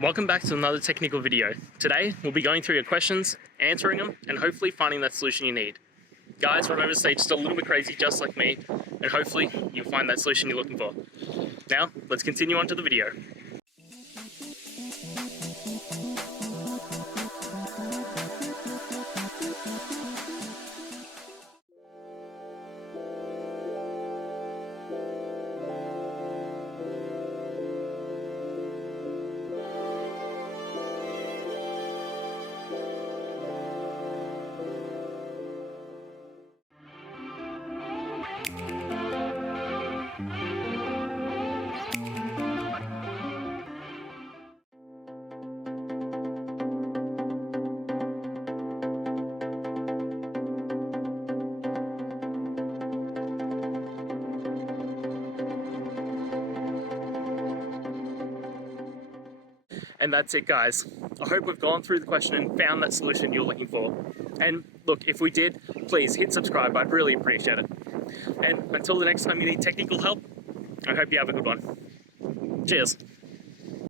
Welcome back to another technical video. Today, we'll be going through your questions, answering them, and hopefully finding that solution you need. Guys, remember to stay just a little bit crazy, just like me, and hopefully you'll find that solution you're looking for. Now, let's continue on to the video. And that's it, guys. I hope we've gone through the question and found that solution you're looking for. And look, if we did, please hit subscribe. I'd really appreciate it. And until the next time you need technical help, I hope you have a good one. Cheers.